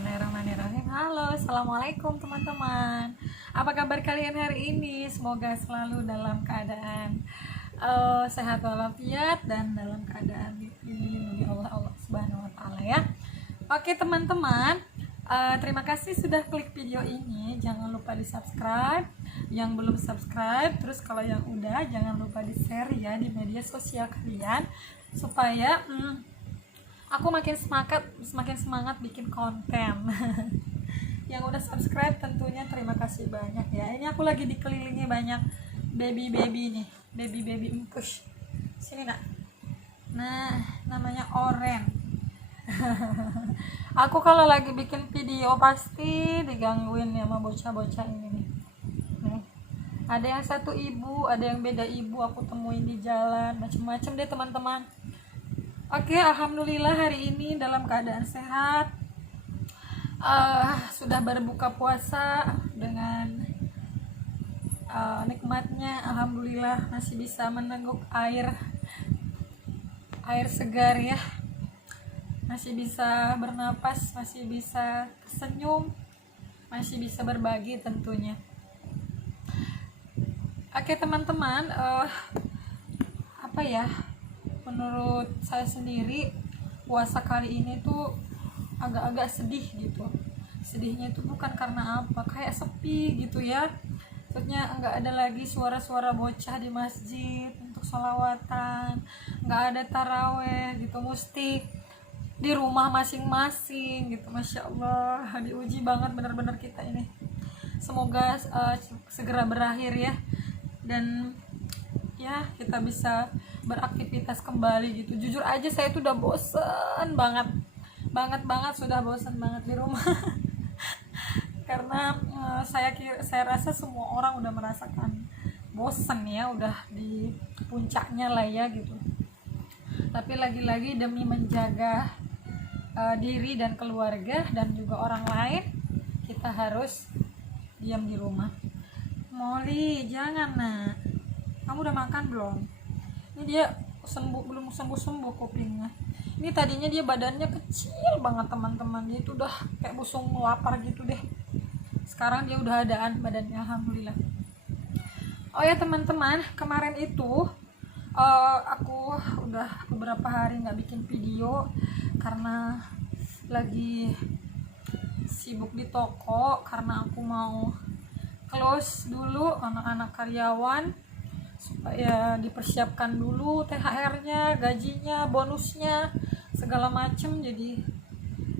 Bismillahirrahmanirrahim. Halo, assalamualaikum teman-teman. Apa kabar kalian hari ini? Semoga selalu dalam keadaan sehat walafiat dan dalam keadaan dilindungi Allah Subhanahu Wa Taala ya. Oke teman-teman, terima kasih sudah klik video ini. Jangan lupa di subscribe. Yang belum subscribe, terus kalau yang udah jangan lupa di share ya di media sosial kalian supaya aku semakin semangat bikin konten. Yang udah subscribe tentunya terima kasih banyak ya. Ini aku lagi dikelilingi banyak baby nih, baby empush. Sini nak. Nah, namanya Oren. Aku kalau lagi bikin video pasti digangguin ya sama bocah-bocah ini nih. Nih. Ada yang satu ibu, ada yang beda ibu aku temuin di jalan, macem-macem deh teman-teman. Oke, alhamdulillah hari ini dalam keadaan sehat. Sudah berbuka puasa dengan nikmatnya. Alhamdulillah masih bisa menengguk air segar ya. Masih bisa bernapas, masih bisa tersenyum, masih bisa berbagi tentunya. Oke teman-teman, apa ya? Menurut saya sendiri puasa kali ini tuh agak-agak sedih gitu. Sedihnya itu bukan karena apa, kayak sepi gitu ya. Maksudnya nggak ada lagi suara-suara bocah di masjid untuk sholawatan, nggak ada taraweh gitu, mesti di rumah masing-masing gitu. Masya Allah, diuji banget bener-bener kita ini. Semoga segera berakhir ya, dan ya kita bisa beraktivitas kembali gitu. Jujur aja saya tuh udah bosen banget sudah bosen banget di rumah. Karena saya rasa semua orang udah merasakan bosen ya, udah di puncaknya lah ya gitu. Tapi lagi-lagi demi menjaga diri dan keluarga dan juga orang lain, kita harus diam di rumah. Molly, jangan nak. Kamu udah makan belum? Ini dia belum sembuh kupingnya. Ini tadinya dia badannya kecil banget teman-teman, dia itu udah kayak busung lapar gitu deh. Sekarang dia udah adaan badannya, alhamdulillah. Oh ya teman-teman, kemarin itu aku udah beberapa hari nggak bikin video karena lagi sibuk di toko, karena aku mau close dulu anak-anak karyawan supaya dipersiapkan dulu THR-nya, gajinya, bonusnya, segala macem. Jadi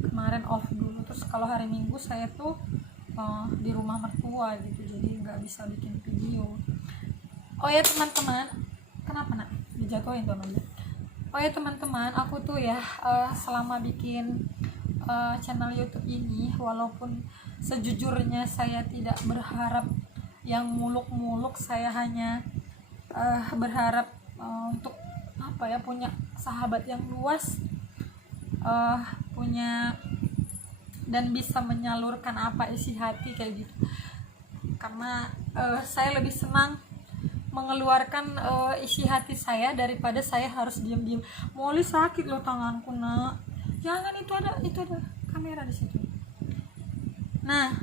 kemarin off dulu. Terus kalau hari Minggu saya tuh di rumah mertua gitu, jadi nggak bisa bikin video. Oh ya teman-teman, kenapa nak dijatuhin tuh aja? Oh ya teman-teman, aku tuh ya selama bikin channel YouTube ini, walaupun sejujurnya saya tidak berharap yang muluk-muluk, saya hanya berharap untuk apa ya, punya sahabat yang luas, punya dan bisa menyalurkan apa isi hati kayak gitu. Karena saya lebih senang mengeluarkan isi hati saya daripada saya harus diam-diam. Molly sakit loh tanganku nak. Jangan, itu ada kamera di situ. Nah,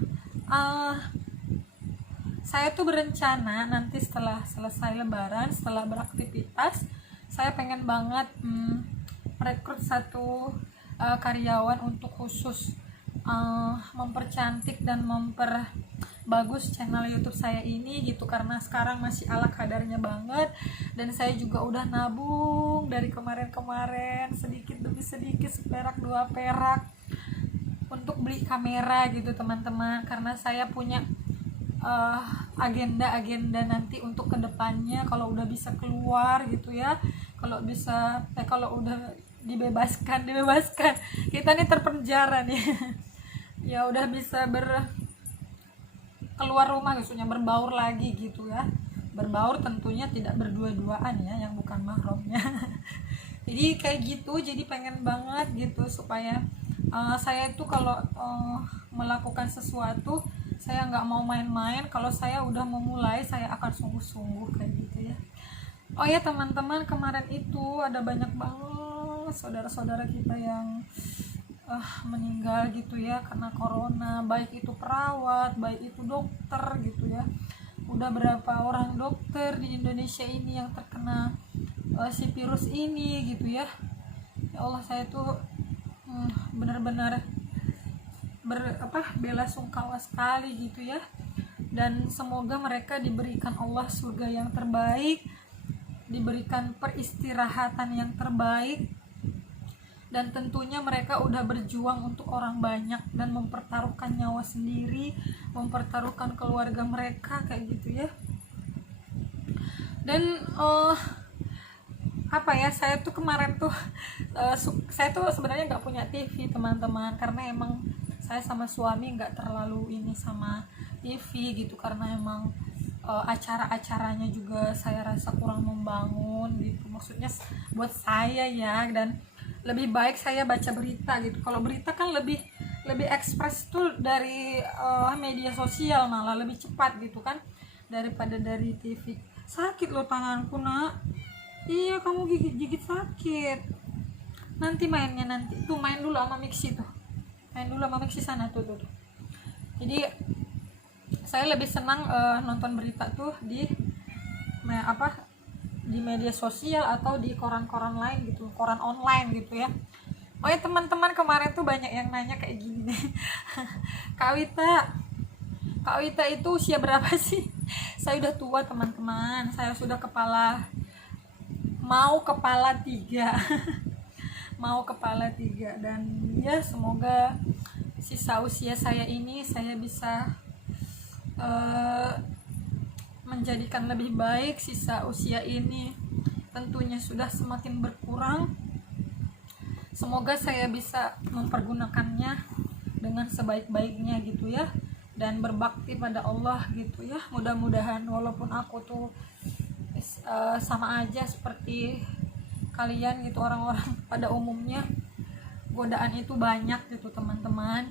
saya tuh berencana nanti setelah selesai lebaran, setelah beraktivitas, saya pengen banget merekrut satu karyawan untuk khusus mempercantik dan memperbagus channel YouTube saya ini gitu. Karena sekarang masih ala kadarnya banget, dan saya juga udah nabung dari kemarin sedikit demi sedikit, seperak dua perak untuk beli kamera gitu teman-teman. Karena saya punya agenda nanti untuk kedepannya, kalau udah bisa keluar gitu ya, kalau bisa kalau udah dibebaskan kita nih terpenjara nih. Ya udah bisa keluar rumah, maksudnya berbaur lagi gitu ya. Berbaur tentunya tidak berdua-duaan ya, yang bukan mahramnya. Jadi kayak gitu, jadi pengen banget gitu supaya saya itu kalau melakukan sesuatu, saya nggak mau main-main. Kalau saya udah memulai, saya akan sungguh-sungguh kayak gitu ya. Oh ya teman-teman, kemarin itu ada banyak banget saudara-saudara kita yang meninggal gitu ya karena corona, baik itu perawat, baik itu dokter gitu ya. Udah berapa orang dokter di Indonesia ini yang terkena si virus ini gitu ya. Ya Allah, saya tuh benar-benar belasungkawa sekali gitu ya. Dan semoga mereka diberikan Allah surga yang terbaik, diberikan peristirahatan yang terbaik, dan tentunya mereka udah berjuang untuk orang banyak dan mempertaruhkan nyawa sendiri, mempertaruhkan keluarga mereka kayak gitu ya. Dan saya tuh kemarin tuh saya tuh sebenarnya nggak punya TV teman-teman, karena emang saya sama suami nggak terlalu ini sama TV gitu, karena emang acara-acaranya juga saya rasa kurang membangun gitu, maksudnya buat saya ya. Dan lebih baik saya baca berita gitu. Kalau berita kan lebih ekspres tuh dari media sosial, malah lebih cepat gitu kan daripada dari TV. Sakit loh tanganku, nak. Iya, kamu gigit sakit. Nanti mainnya tuh main dulu sama Mixi tuh. Main dulu sama Mixi sana tuh. Jadi saya lebih senang nonton berita tuh di media sosial atau di koran-koran lain gitu, koran online gitu ya. Oh ya teman-teman, kemarin tuh banyak yang nanya kayak gini nih. Kak Wita itu usia berapa sih? Saya udah tua teman-teman, saya sudah mau kepala 3 mau kepala 3, dan ya semoga sisa usia saya ini saya bisa menjadikan lebih baik. Sisa usia ini tentunya sudah semakin berkurang, semoga saya bisa mempergunakannya dengan sebaik-baiknya gitu ya, dan berbakti pada Allah gitu ya. Mudah-mudahan walaupun aku tuh sama aja seperti kalian gitu, orang-orang pada umumnya godaan itu banyak gitu teman-teman.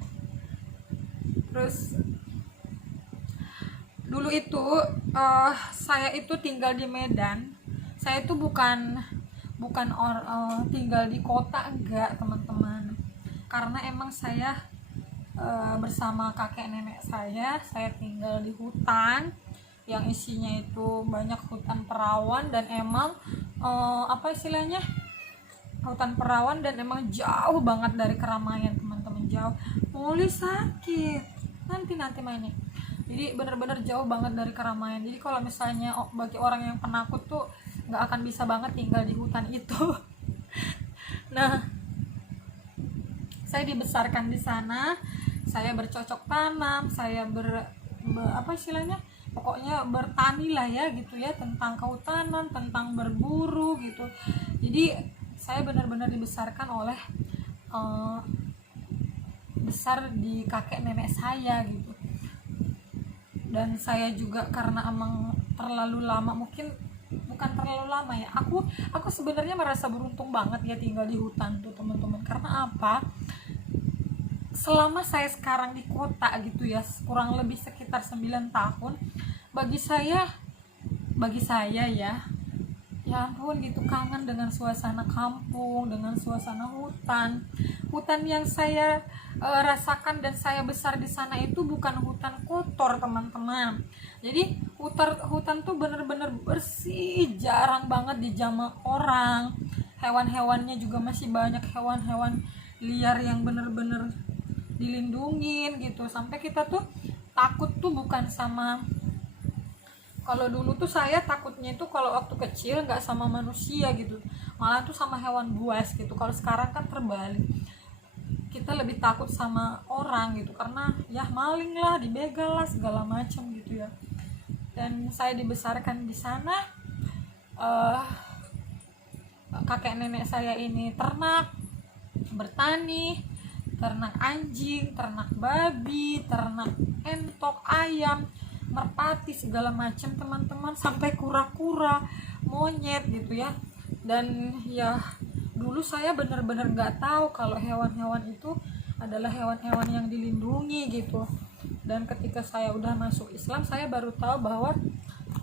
Terus dulu itu saya itu tinggal di Medan. Saya itu bukan tinggal di kota, enggak teman-teman, karena emang saya bersama kakek nenek saya tinggal di hutan yang isinya itu banyak hutan perawan, dan emang hutan perawan, dan emang jauh banget dari keramaian teman-teman, jauh. Mulai sakit nanti mainnya. Jadi benar-benar jauh banget dari keramaian. Jadi kalau misalnya bagi orang yang penakut tuh nggak akan bisa banget tinggal di hutan itu. Nah, saya dibesarkan di sana, saya bercocok tanam, saya pokoknya bertani lah ya gitu ya, tentang kehutanan, tentang berburu gitu. Jadi saya benar-benar dibesarkan oleh besar di kakek nenek saya gitu. Dan saya juga karena emang terlalu lama, mungkin bukan terlalu lama ya, aku sebenarnya merasa beruntung banget ya tinggal di hutan tuh teman-teman. Karena apa, selama saya sekarang di kota gitu ya, kurang lebih sekitar 9 tahun, bagi saya ya ampun gitu, kangen dengan suasana kampung, dengan suasana hutan yang saya rasakan dan saya besar di sana itu bukan hutan kotor teman-teman. Jadi hutan tuh bener-bener bersih, jarang banget dijamah orang. Hewan-hewannya juga masih banyak, hewan-hewan liar yang bener-bener dilindungin gitu. Sampai kita tuh takut tuh bukan sama, kalau dulu tuh saya takutnya itu kalau waktu kecil nggak sama manusia gitu, malah tuh sama hewan buas gitu. Kalau sekarang kan terbalik, kita lebih takut sama orang gitu, karena ya maling lah, dibegal lah, segala macam gitu ya. Dan saya dibesarkan di sana. Kakek nenek saya ini ternak, bertani, ternak anjing, ternak babi, ternak entok, ayam, merpati, segala macam teman-teman, sampai kura-kura, monyet gitu ya. Dan ya dulu saya benar-benar nggak tahu kalau hewan-hewan itu adalah hewan-hewan yang dilindungi gitu. Dan ketika saya udah masuk Islam, saya baru tahu bahwa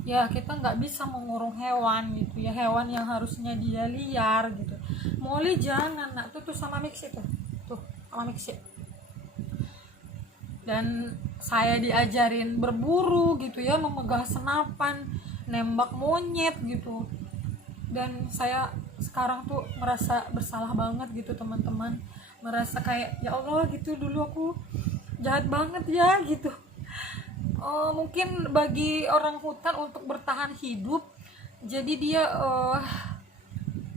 ya kita nggak bisa mengurung hewan gitu ya, hewan yang harusnya dia liar gitu. Molly jangan, nak, tuh sama Mix itu tuh dan saya diajarin berburu gitu ya, memegang senapan, nembak monyet gitu. Dan saya sekarang tuh merasa bersalah banget gitu teman-teman, merasa kayak ya Allah gitu, dulu aku jahat banget ya gitu. Mungkin bagi orang hutan untuk bertahan hidup, jadi dia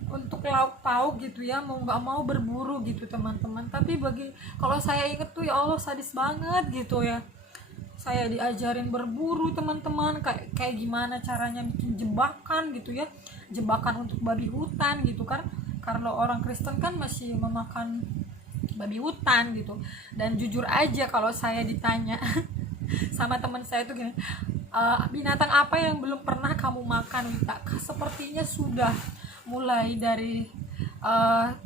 untuk lauk pauk gitu ya, mau nggak mau berburu gitu teman-teman. Tapi kalau saya inget tuh ya Allah, sadis banget gitu ya. Saya diajarin berburu teman-teman, kayak gimana caranya bikin jebakan gitu ya, jebakan untuk babi hutan gitu kan, karena orang Kristen kan masih memakan babi hutan gitu. Dan jujur aja kalau saya ditanya sama teman saya tuh gini, binatang apa yang belum pernah kamu makan Wita? Sepertinya sudah mulai dari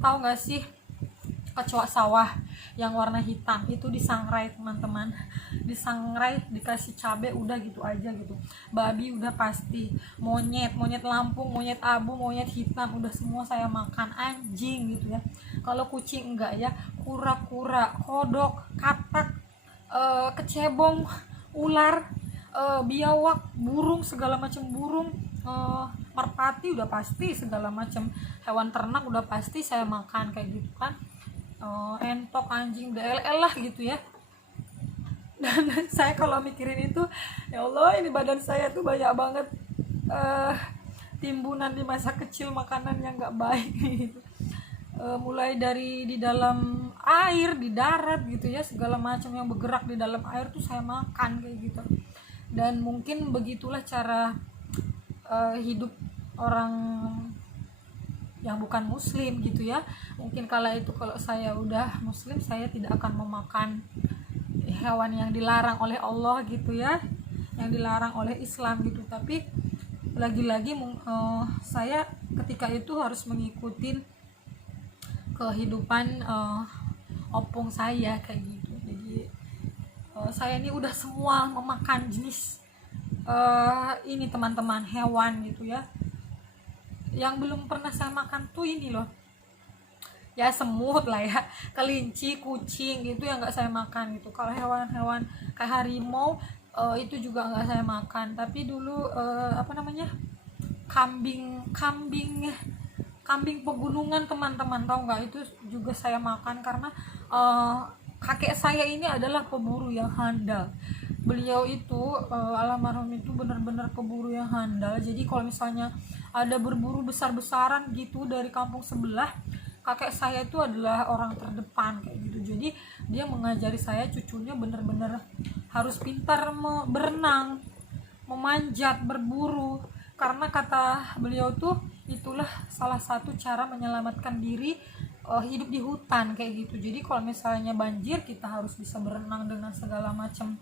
tahu nggak sih kecoa sawah yang warna hitam itu disangrai teman-teman, disangrai dikasih cabai udah gitu aja gitu. Babi udah pasti, monyet Lampung, monyet abu, monyet hitam udah semua saya makan. Anjing gitu ya, kalau kucing enggak ya, kura-kura, kodok, katak, kecebong, ular, biawak, burung, segala macam burung, merpati udah pasti, segala macam hewan ternak udah pasti saya makan kayak gitu kan. Entok, anjing, DLL lah gitu ya. Dan saya kalau mikirin itu, ya Allah, ini badan saya tuh banyak banget timbunan di masa kecil, makanan yang gak baik gitu. Mulai dari di dalam air, di darat gitu ya, segala macam yang bergerak di dalam air tuh saya makan kayak gitu. Dan mungkin begitulah cara hidup orang yang bukan muslim gitu ya. Mungkin kala itu kalau saya udah muslim, saya tidak akan memakan hewan yang dilarang oleh Allah gitu ya, yang dilarang oleh Islam gitu. Tapi lagi-lagi saya ketika itu harus mengikuti kehidupan opung saya kayak gitu. Jadi saya ini udah semua memakan jenis ini teman-teman, hewan gitu ya. Yang belum pernah saya makan tuh ini loh ya, semut lah ya, kelinci, kucing gitu yang nggak saya makan gitu. Kalau hewan-hewan kayak harimau itu juga nggak saya makan. Tapi dulu kambing pegunungan teman-teman, tahu nggak, itu juga saya makan karena kakek saya ini adalah peburu yang handal. Beliau itu almarhum itu benar-benar peburu yang handal. Jadi kalau misalnya ada berburu besar-besaran gitu dari kampung sebelah, kakek saya itu adalah orang terdepan kayak gitu. Jadi dia mengajari saya, cucunya benar-benar harus pintar berenang, memanjat, berburu, karena kata beliau tuh itulah salah satu cara menyelamatkan diri hidup di hutan kayak gitu. Jadi kalau misalnya banjir, kita harus bisa berenang dengan segala macam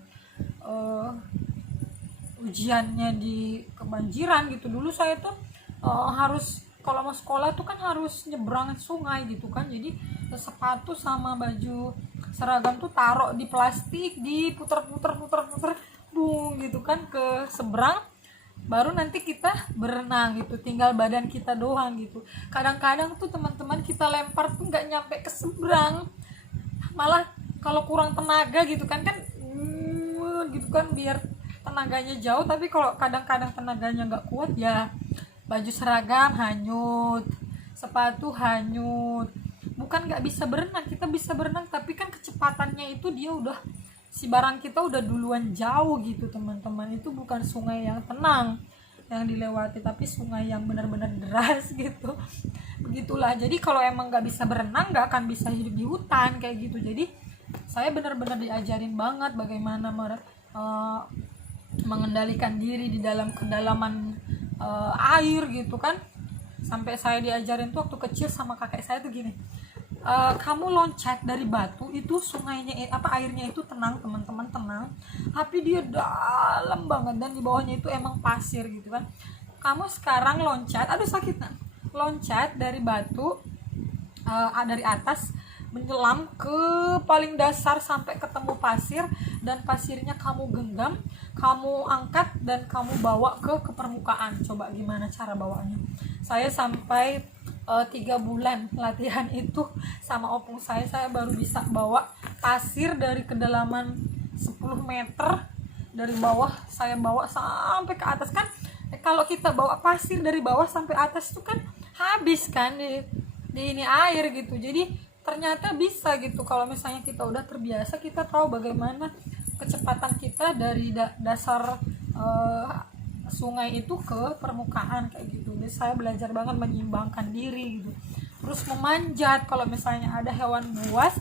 ujiannya di kebanjiran gitu. Dulu saya tuh harus kalau mau sekolah tuh kan harus nyebrang sungai gitu kan. Jadi sepatu sama baju seragam tuh taruh di plastik, diputer-puter bung gitu kan ke seberang, baru nanti kita berenang gitu, tinggal badan kita doang gitu. Kadang-kadang tuh teman-teman kita lempar tuh nggak nyampe ke seberang, malah kalau kurang tenaga gitu kan gitu kan, biar tenaganya jauh. Tapi kalau kadang-kadang tenaganya nggak kuat ya, baju seragam hanyut, sepatu hanyut. Bukan nggak bisa berenang, kita bisa berenang, tapi kan kecepatannya itu dia udah, si barang kita udah duluan jauh gitu teman-teman. Itu bukan sungai yang tenang yang dilewati, tapi sungai yang benar-benar deras gitu. Begitulah. Jadi kalau emang nggak bisa berenang, nggak akan bisa hidup di hutan kayak gitu. Jadi saya benar-benar diajarin banget bagaimana mengendalikan diri di dalam kedalaman air gitu kan. Sampai saya diajarin tuh waktu kecil sama kakek saya tuh gini, kamu loncat dari batu itu, sungainya airnya itu tenang teman-teman, tenang, tapi dia dalam banget dan di bawahnya itu emang pasir gitu kan. Kamu sekarang loncat, aduh sakit, loncat dari batu dari atas, menyelam ke paling dasar sampai ketemu pasir, dan pasirnya kamu genggam, kamu angkat, dan kamu bawa ke permukaan. Coba gimana cara bawanya? Saya sampai 3 bulan latihan itu sama opung saya baru bisa bawa pasir dari kedalaman 10 meter dari bawah, saya bawa sampai ke atas. Kan kalau kita bawa pasir dari bawah sampai atas itu kan habis kan di ini air gitu. Jadi ternyata bisa gitu kalau misalnya kita udah terbiasa, kita tahu bagaimana kecepatan kita dari dasar sungai itu ke permukaan kayak gitu. Jadi saya belajar banget menyeimbangkan diri gitu. Terus memanjat, kalau misalnya ada hewan buas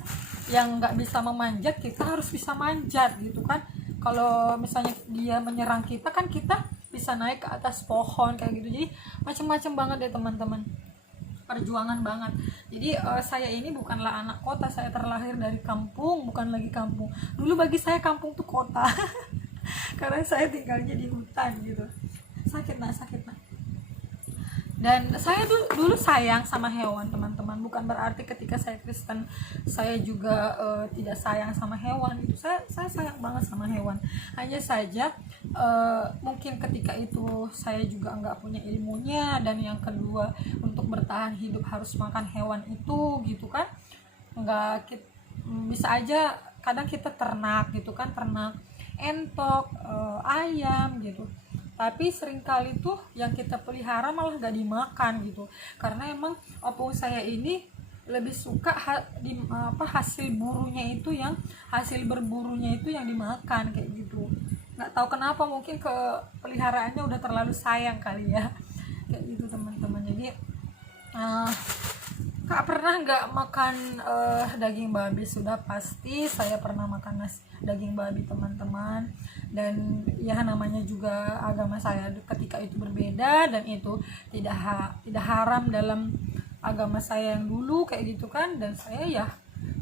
yang nggak bisa memanjat, kita harus bisa manjat gitu kan. Kalau misalnya dia menyerang kita kan kita bisa naik ke atas pohon kayak gitu. Jadi macam-macam banget ya teman-teman, perjuangan banget. Jadi saya ini bukanlah anak kota, saya terlahir dari kampung, bukan lagi kampung. Dulu bagi saya kampung tuh kota karena saya tinggalnya di hutan gitu. Sakit nak. Dan saya dulu sayang sama hewan teman-teman, bukan berarti ketika saya Kristen saya juga tidak sayang sama hewan gitu. Saya sayang banget sama hewan, hanya saja mungkin ketika itu saya juga nggak punya ilmunya, dan yang kedua untuk bertahan hidup harus makan hewan itu gitu kan. Nggak, bisa aja kadang kita ternak gitu kan, ternak entok, ayam gitu, tapi seringkali tuh yang kita pelihara malah gak dimakan gitu, karena emang opung saya ini lebih suka hasil burunya itu, yang hasil berburunya itu yang dimakan kayak gitu. Nggak tahu kenapa, mungkin ke peliharaannya udah terlalu sayang kali ya kayak gitu teman-teman. Jadi Kak pernah nggak makan daging babi? Sudah pasti saya pernah makan daging babi teman-teman. Dan ya namanya juga agama saya ketika itu berbeda, dan itu tidak haram dalam agama saya yang dulu kayak gitu kan. Dan saya ya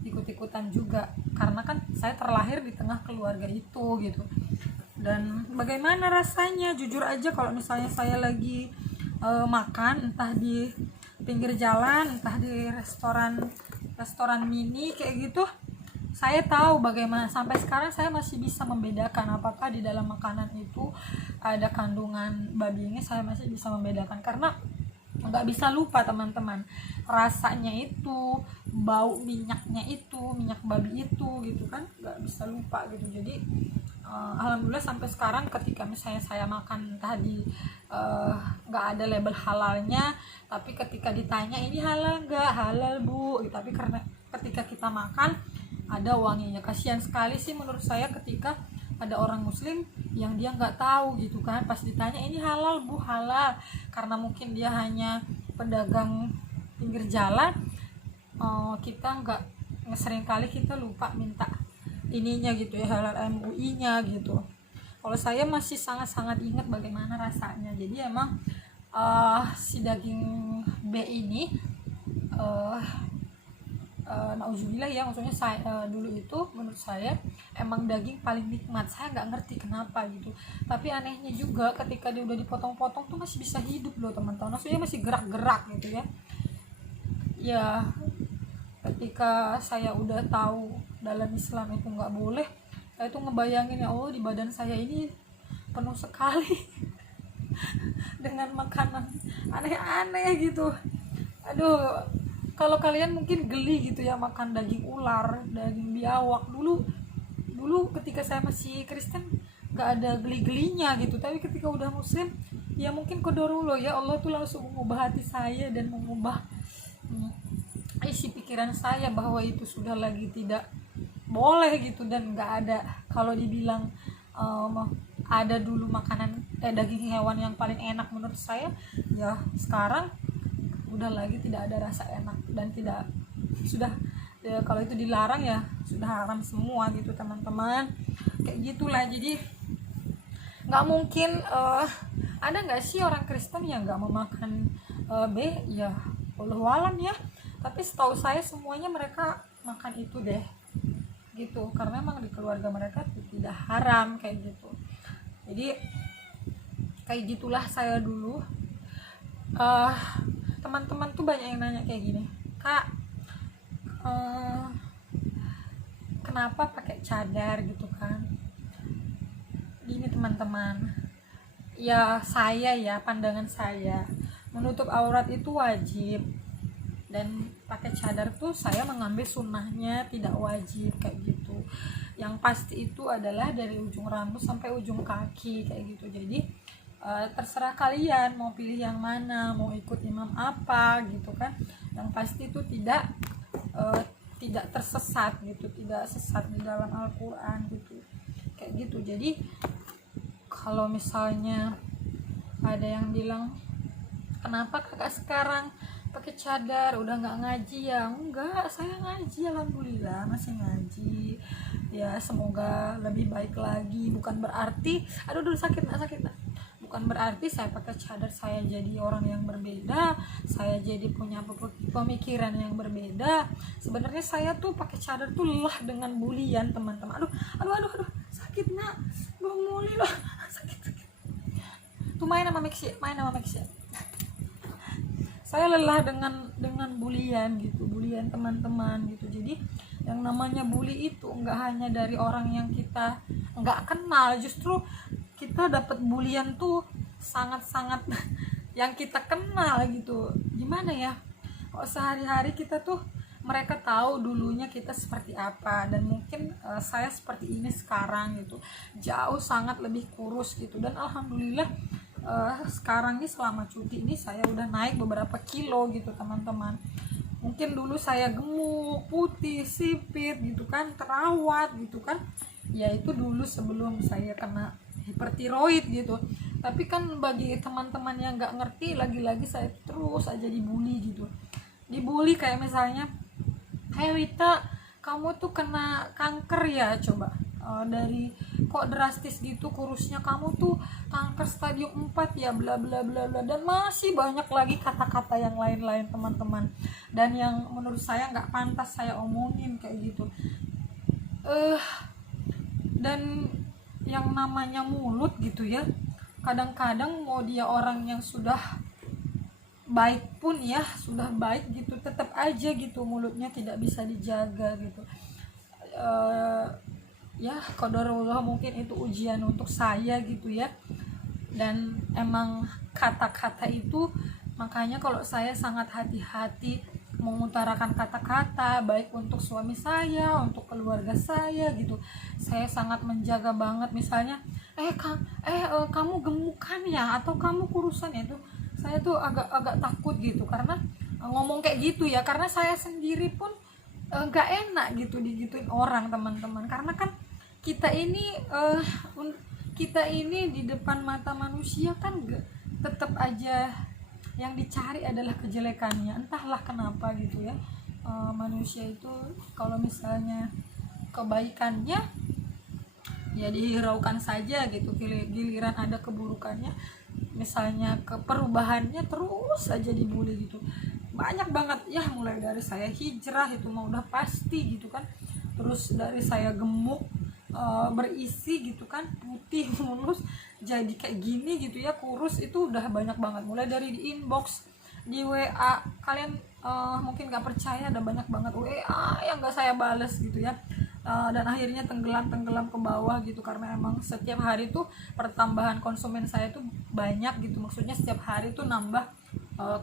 ikut-ikutan juga karena kan saya terlahir di tengah keluarga itu gitu. Dan bagaimana rasanya, jujur aja kalau misalnya saya lagi makan entah di pinggir jalan, entah di restoran mini kayak gitu, saya tahu bagaimana. Sampai sekarang saya masih bisa membedakan apakah di dalam makanan itu ada kandungan babi. Ini saya masih bisa membedakan karena nggak bisa lupa teman-teman, rasanya itu, bau minyaknya itu, minyak babi itu gitu kan, nggak bisa lupa gitu. Jadi alhamdulillah sampai sekarang ketika misalnya saya makan tadi nggak ada label halalnya, tapi ketika ditanya ini halal nggak, halal bu gitu. Tapi karena ketika kita makan ada wanginya. Kasihan sekali sih menurut saya ketika ada orang muslim yang dia nggak tahu gitu kan, pas ditanya ini halal bu, halal, karena mungkin dia hanya pedagang pinggir jalan. Kita nggak, sering kali kita lupa minta ininya gitu ya, halal MUI nya gitu. Kalau saya masih sangat-sangat ingat bagaimana rasanya. Jadi emang si daging B ini nauzubillah ya, maksudnya saya dulu itu menurut saya emang daging paling nikmat. Saya nggak ngerti kenapa gitu, tapi anehnya juga ketika dia udah dipotong-potong tuh masih bisa hidup loh teman-teman, maksudnya masih gerak-gerak gitu ya. Ya ketika saya udah tahu dalam Islam itu nggak boleh, saya tuh ngebayangin ya Allah, di badan saya ini penuh sekali dengan makanan aneh-aneh gitu. Aduh, kalau kalian mungkin geli gitu ya makan daging ular, daging biawak. Dulu ketika saya masih Kristen gak ada geli-gelinya gitu, tapi ketika udah muslim ya mungkin qadarullah ya, Allah tuh langsung mengubah hati saya dan mengubah isi pikiran saya bahwa itu sudah lagi tidak boleh gitu. Dan gak ada, kalau dibilang ada dulu makanan daging hewan yang paling enak menurut saya, ya sekarang udah lagi tidak ada rasa enak, dan tidak, sudah ya, kalau itu dilarang ya sudah haram semua gitu teman-teman, kayak gitulah. Jadi nggak mungkin ada nggak sih orang Kristen yang nggak mau makan B? Ya wallahu alam ya, tapi setahu saya semuanya mereka makan itu deh gitu, karena emang di keluarga mereka tidak haram kayak gitu. Jadi kayak gitulah saya dulu. Teman-teman tuh banyak yang nanya kayak gini, Kak kenapa pakai cadar gitu kan. Gini teman-teman, ya saya ya, pandangan saya, menutup aurat itu wajib, Dan pakai cadar tuh saya mengambil sunnahnya, tidak wajib kayak gitu. Yang pasti itu adalah dari ujung rambut sampai ujung kaki kayak gitu. Jadi terserah kalian mau pilih yang mana, mau ikut imam apa gitu kan. Yang pasti itu tidak tersesat gitu, tidak sesat di dalam Al-Quran gitu kayak gitu. Jadi kalau misalnya ada yang bilang, kenapa kakak sekarang pakai cadar, udah nggak ngaji ya? Enggak, saya ngaji, alhamdulillah masih ngaji ya, semoga lebih baik lagi. Bukan berarti aduh sakit nak, bukan berarti saya pakai cadar saya jadi orang yang berbeda, saya jadi punya pemikiran yang berbeda. Sebenarnya saya tuh pakai cadar tuh lelah dengan bulian teman-teman. Aduh sakit nak, belum mulai loh, sakit tuh. Main sama Maxi. Saya lelah dengan bulian gitu, bulian teman-teman gitu. Jadi yang namanya bully itu nggak hanya dari orang yang kita nggak kenal, justru kita dapat bulian tuh sangat-sangat yang kita kenal gitu. Gimana ya, kok sehari-hari kita tuh, mereka tahu dulunya kita seperti apa, dan mungkin saya seperti ini sekarang gitu, jauh sangat lebih kurus gitu. Dan alhamdulillah sekarang ini selama cuti ini saya udah naik beberapa kilo gitu teman-teman. Mungkin dulu saya gemuk, putih, sipit gitu kan, terawat gitu kan, ya itu dulu sebelum saya kena hipertiroid gitu. Tapi kan bagi teman-teman yang nggak ngerti, lagi-lagi saya terus aja dibully gitu. Dibully kayak misalnya, "Hai Wita, kamu tuh kena kanker ya, coba dari kok drastis gitu kurusnya, kamu tuh kanker stadium 4 ya, bla bla bla bla." Dan masih banyak lagi kata-kata yang lain-lain teman-teman, dan yang menurut saya nggak pantas saya omongin kayak gitu. Dan yang namanya mulut gitu ya, kadang-kadang mau dia orang yang sudah baik pun ya, sudah baik gitu, tetap aja gitu mulutnya tidak bisa dijaga gitu. Ya qadarullah, mungkin itu ujian untuk saya gitu ya. Dan emang kata-kata itu, makanya kalau saya sangat hati-hati mengutarakan kata-kata, baik untuk suami saya, untuk keluarga saya gitu. Saya sangat menjaga banget. Misalnya kamu gemukan ya, atau kamu kurusan ya, itu saya tuh agak takut gitu, karena ngomong kayak gitu ya, karena saya sendiri pun nggak enak gitu digituin orang teman-teman. Karena kan kita ini di depan mata manusia kan tetap aja yang dicari adalah kejelekannya, entahlah kenapa gitu ya. Manusia itu kalau misalnya kebaikannya ya dihiraukan saja gitu, giliran ada keburukannya, misalnya perubahannya, terus aja dibully gitu. Banyak banget ya, mulai dari saya hijrah itu mah udah pasti gitu kan, terus dari saya gemuk, berisi gitu kan, putih mulus jadi kayak gini gitu ya, kurus, itu udah banyak banget. Mulai dari di inbox, di WA kalian mungkin gak percaya, ada banyak banget WA yang gak saya bales gitu ya. Dan akhirnya tenggelam ke bawah gitu, karena emang setiap hari tuh pertambahan konsumen saya tuh banyak gitu, maksudnya setiap hari tuh nambah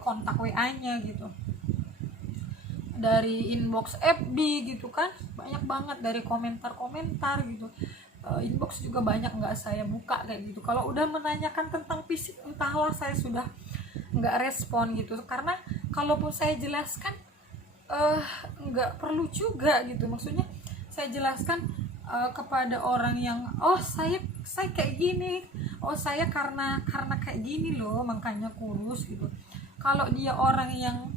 kontak WA-nya gitu, dari inbox FB gitu kan, banyak banget, dari komentar gitu. Inbox juga banyak nggak saya buka kayak gitu. Kalau udah menanyakan tentang fisik, entahlah saya sudah nggak respon gitu, karena kalaupun saya jelaskan nggak perlu juga gitu. Maksudnya saya jelaskan kepada orang yang saya kayak gini, saya karena kayak gini loh makanya kurus gitu. Kalau dia orang yang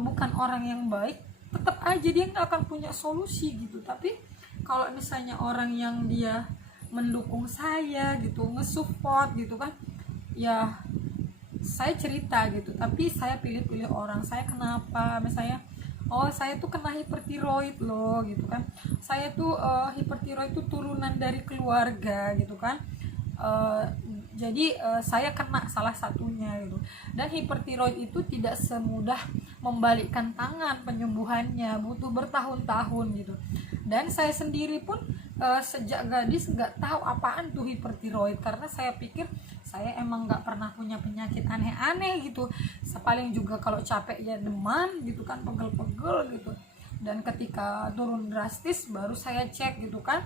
bukan orang yang baik, tetap aja dia nggak akan punya solusi gitu. Tapi kalau misalnya orang yang dia mendukung saya gitu, nge-support gitu kan, ya saya cerita gitu. Tapi saya pilih-pilih orang. Saya kenapa, misalnya saya tuh kena hipertiroid loh gitu kan, saya tuh hipertiroid itu turunan dari keluarga gitu kan. Jadi saya kena salah satunya gitu. Dan hipertiroid itu tidak semudah membalikkan tangan penyembuhannya, butuh bertahun-tahun gitu. Dan saya sendiri pun sejak gadis nggak tahu apaan tuh hipertiroid, karena saya pikir saya emang nggak pernah punya penyakit aneh-aneh gitu. Paling juga kalau capek ya demam gitu kan, pegel-pegel gitu. Dan ketika turun drastis baru saya cek gitu kan,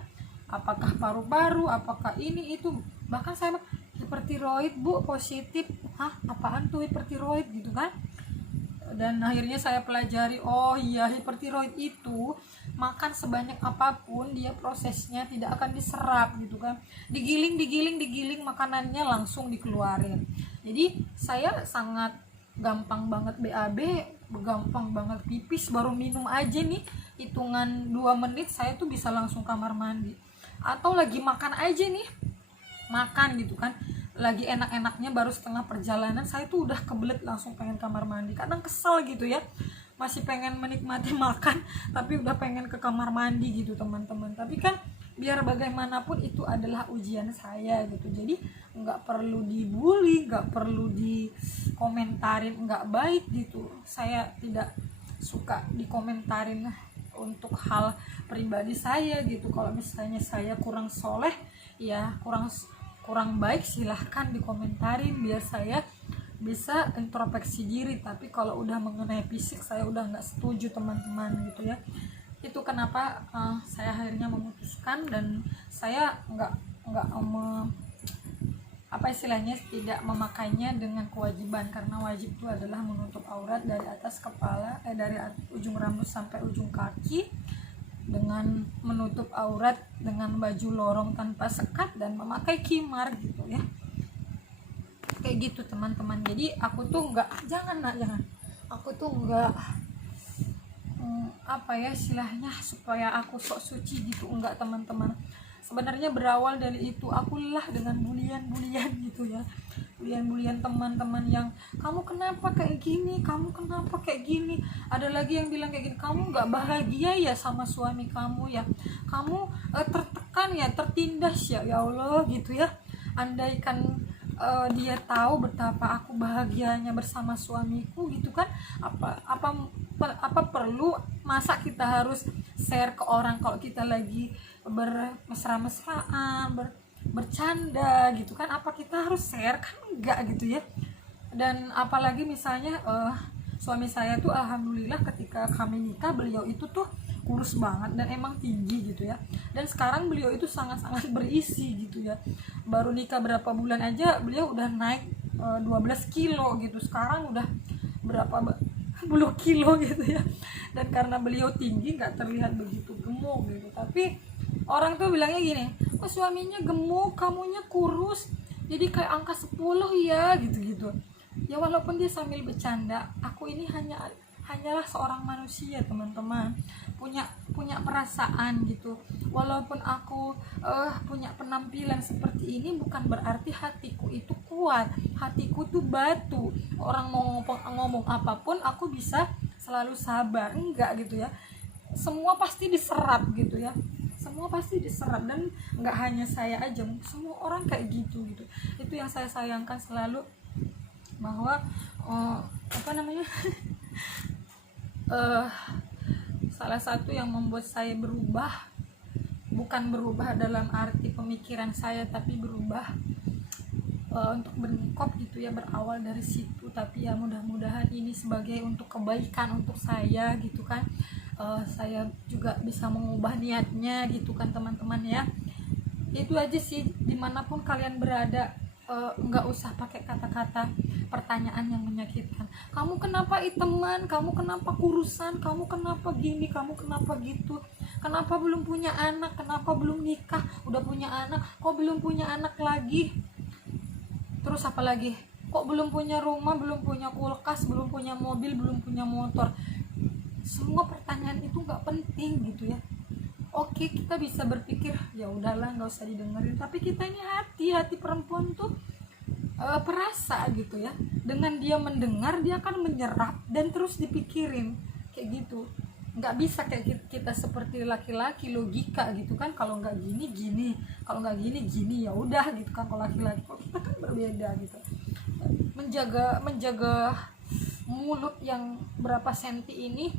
apakah paru-paru, apakah ini itu. Bahkan saya hipertiroid bu, positif. Hah, apaan tuh hipertiroid gitu kan. Dan akhirnya saya pelajari, oh iya, hipertiroid itu makan sebanyak apapun dia prosesnya tidak akan diserap gitu kan, digiling makanannya langsung dikeluarin. Jadi saya sangat gampang banget BAB, gampang banget pipis, baru minum aja nih hitungan 2 menit saya tuh bisa langsung kamar mandi. Atau lagi makan aja nih, makan gitu kan, lagi enak-enaknya baru setengah perjalanan saya tuh udah kebelet langsung pengen kamar mandi. Kadang kesel gitu ya, masih pengen menikmati makan tapi udah pengen ke kamar mandi gitu teman-teman. Tapi kan biar bagaimanapun itu adalah ujian saya gitu, jadi nggak perlu dibully, nggak perlu dikomentarin nggak baik gitu. Saya tidak suka dikomentarin untuk hal pribadi saya gitu. Kalau misalnya saya kurang soleh ya, kurang baik, silahkan dikomentarin biar saya bisa introspeksi diri. Tapi kalau udah mengenai fisik saya udah nggak setuju teman-teman gitu ya. Itu kenapa saya akhirnya memutuskan, dan saya nggak apa istilahnya, tidak memakainya dengan kewajiban, karena wajib itu adalah menutup aurat dari atas kepala, dari ujung rambut sampai ujung kaki, dengan menutup aurat dengan baju lorong tanpa sekat dan memakai khimar gitu ya, kayak gitu teman-teman. Jadi aku tuh nggak, jangan aku tuh nggak apa ya istilahnya, supaya aku sok suci gitu, enggak teman-teman. Sebenarnya berawal dari itu, akulah dengan bulian gitu ya, bulian teman-teman yang, kamu kenapa kayak gini, kamu kenapa kayak gini. Ada lagi yang bilang kayak gini, kamu nggak bahagia ya sama suami kamu ya, kamu tertekan ya, tertindas ya. Ya Allah gitu ya, andaikan dia tahu betapa aku bahagianya bersama suamiku gitu kan, apa perlu masa kita harus share ke orang kalau kita lagi bermesra-mesraan, bercanda gitu kan, apa kita harus share? Kan enggak gitu ya. Dan apalagi misalnya suami saya tuh alhamdulillah ketika kami nikah, beliau itu tuh kurus banget dan emang tinggi gitu ya, dan sekarang beliau itu sangat-sangat berisi gitu ya. Baru nikah berapa bulan aja beliau udah naik 12 kilo gitu, sekarang udah berapa puluh kilo gitu ya. Dan karena beliau tinggi nggak terlihat begitu gemuk gitu, tapi orang tuh bilangnya gini, oh suaminya gemuk, kamunya kurus, jadi kayak angka 10 ya gitu-gitu ya. Walaupun dia sambil bercanda, aku ini hanyalah seorang manusia teman-teman, punya perasaan gitu. Walaupun aku punya penampilan seperti ini, bukan berarti hatiku itu kuat, hatiku tuh batu. Orang mau ngomong apapun aku bisa selalu sabar, enggak gitu ya. Semua pasti diserap gitu ya, semua pasti diserap. Dan nggak hanya saya aja, semua orang kayak gitu. Itu yang saya sayangkan selalu, bahwa apa namanya salah satu yang membuat saya berubah, bukan berubah dalam arti pemikiran saya, tapi berubah untuk bernikop gitu ya, berawal dari situ. Tapi ya mudah-mudahan ini sebagai untuk kebaikan untuk saya gitu kan. Saya juga bisa mengubah niatnya gitu kan teman-teman ya. Itu aja sih, dimanapun kalian berada, nggak usah pakai kata-kata pertanyaan yang menyakitkan. Kamu kenapa iteman, kamu kenapa kurusan, kamu kenapa gini, kamu kenapa gitu, kenapa belum punya anak, kenapa belum nikah, udah punya anak kok belum punya anak lagi, terus apa lagi, kok belum punya rumah, belum punya kulkas, belum punya mobil, belum punya motor. Semua pertanyaan itu nggak penting gitu ya. Oke, kita bisa berpikir ya udahlah nggak usah didengerin, tapi kita ini hati perempuan tuh perasa gitu ya. Dengan dia mendengar, dia akan menyerap dan terus dipikirin kayak gitu. Nggak bisa kayak kita seperti laki-laki logika gitu kan, kalau nggak gini, kalau nggak gini ya udah gitu kan. Kalau laki-laki, kok kita kan berbeda gitu. Menjaga mulut yang berapa senti ini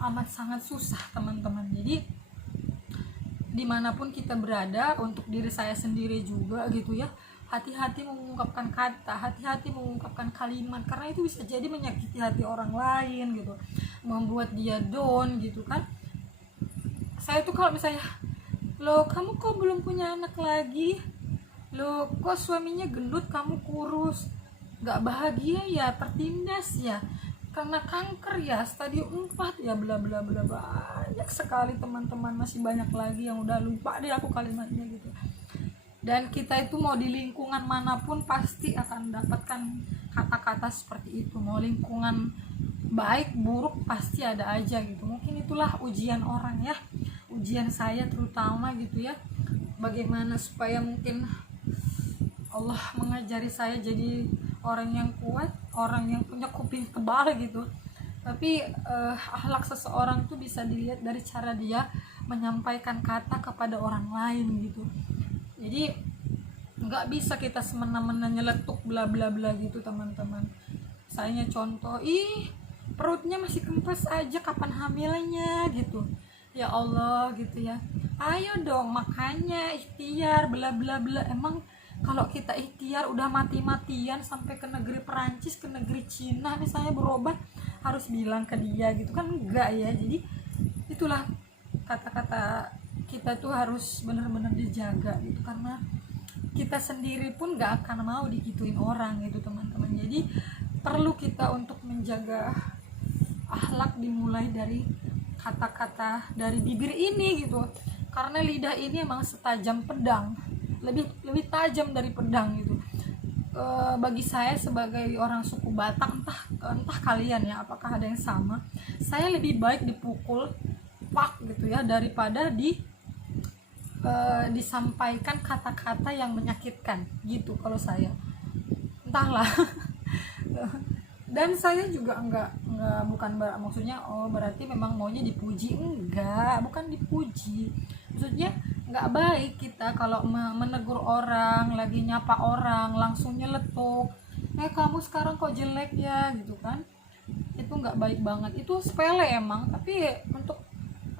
amat sangat susah teman-teman. Jadi dimanapun kita berada, untuk diri saya sendiri juga gitu ya, hati-hati mengungkapkan kata, hati-hati mengungkapkan kalimat, karena itu bisa jadi menyakiti hati orang lain gitu, membuat dia down gitu kan. Saya tuh kalau misalnya, loh kamu kok belum punya anak lagi, loh kok suaminya gendut kamu kurus, gak bahagia ya, tertindas ya, karena kanker ya, stadium 4 ya, bla bla bla, banyak sekali teman-teman, masih banyak lagi yang udah lupa deh aku kalimatnya gitu. Dan kita itu mau di lingkungan manapun pasti akan mendapatkan kata-kata seperti itu, mau lingkungan baik buruk pasti ada aja gitu. Mungkin itulah ujian orang ya, ujian saya terutama gitu ya, bagaimana supaya mungkin Allah mengajari saya jadi orang yang kuat, orang yang punya kuping tebal gitu. Tapi akhlak seseorang tuh bisa dilihat dari cara dia menyampaikan kata kepada orang lain gitu. Jadi nggak bisa kita semena-mena nyeletuk bla bla bla gitu teman-teman. Saya contoh, perutnya masih kempes aja, kapan hamilnya gitu, ya Allah gitu ya, ayo dong makanya ikhtiar bla bla bla. Emang kalau kita ikhtiar udah mati-matian sampai ke negeri Perancis, ke negeri Cina misalnya berobat, harus bilang ke dia gitu kan? Enggak ya. Jadi itulah kata-kata kita tuh harus benar-benar dijaga gitu, karena kita sendiri pun gak akan mau digituin orang gitu teman-teman. Jadi perlu kita untuk menjaga akhlak, dimulai dari kata-kata dari bibir ini gitu, karena lidah ini emang setajam pedang, lebih tajam dari pedang gitu. Bagi saya sebagai orang suku Batak, entah kalian ya apakah ada yang sama, saya lebih baik dipukul pak gitu ya, daripada disampaikan kata-kata yang menyakitkan gitu kalau saya, entahlah. Dan saya juga enggak bukan maksudnya berarti memang maunya dipuji, enggak, bukan dipuji, maksudnya enggak baik kita kalau menegur orang, lagi nyapa orang langsung nyeletuk, kamu sekarang kok jelek ya gitu kan. Itu enggak baik banget, itu sepele emang, tapi untuk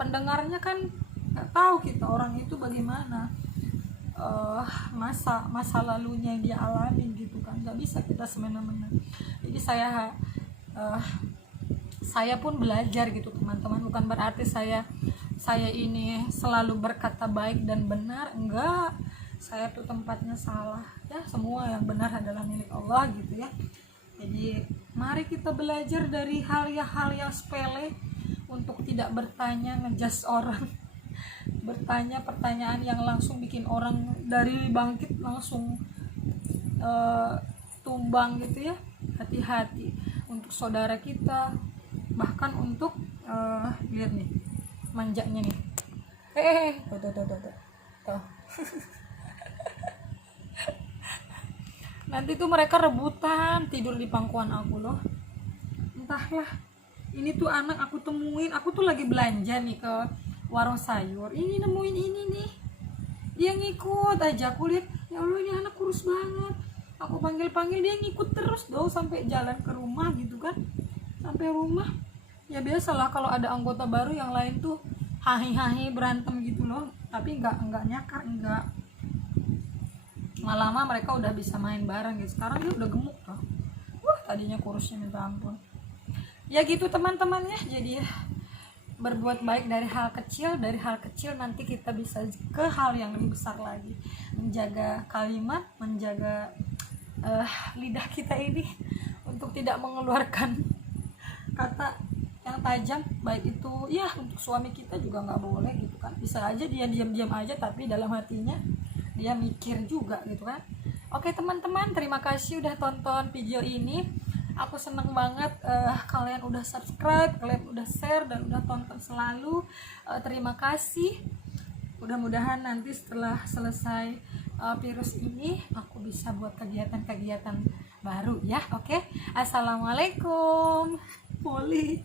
pendengarnya kan nggak tahu kita orang itu bagaimana masa lalunya yang dia alami gitu kan. Nggak bisa kita semena-mena. Jadi saya pun belajar gitu teman-teman, bukan berarti saya ini selalu berkata baik dan benar, enggak. Saya tuh tempatnya salah ya, semua yang benar adalah milik Allah gitu ya. Jadi mari kita belajar dari hal yang sepele, untuk tidak bertanya ngejudge orang, bertanya pertanyaan yang langsung bikin orang dari bangkit langsung tumbang gitu ya. Hati-hati untuk saudara kita, bahkan untuk lihat nih manjanya nih, tuh. Nanti tuh mereka rebutan tidur di pangkuan aku loh, entahlah. Ini tuh anak aku temuin, aku tuh lagi belanja nih ke warung sayur, ini nemuin ini nih, dia ngikut aja. Aku lihat, ya Allah ini anak kurus banget, aku panggil dia ngikut terus dong sampai jalan ke rumah gitu kan. Sampai rumah ya biasalah kalau ada anggota baru yang lain tuh hahi berantem gitu loh, tapi enggak nyakar, enggak, lama-lama mereka udah bisa main bareng gitu. Sekarang dia udah gemuk tuh, tadinya kurusnya minta ampun. Ya gitu teman-teman ya. Jadi berbuat baik dari hal kecil nanti kita bisa ke hal yang lebih besar lagi. Menjaga kalimat, menjaga lidah kita ini untuk tidak mengeluarkan kata yang tajam, baik itu ya untuk suami kita juga nggak boleh gitu kan. Bisa aja dia diam-diam aja tapi dalam hatinya dia mikir juga gitu kan. Oke teman-teman, terima kasih udah tonton video ini. Aku seneng banget kalian udah subscribe, kalian udah share dan udah tonton selalu. Terima kasih. Mudah-mudahan nanti setelah selesai virus ini aku bisa buat kegiatan-kegiatan baru ya. Oke. Assalamualaikum. Poli.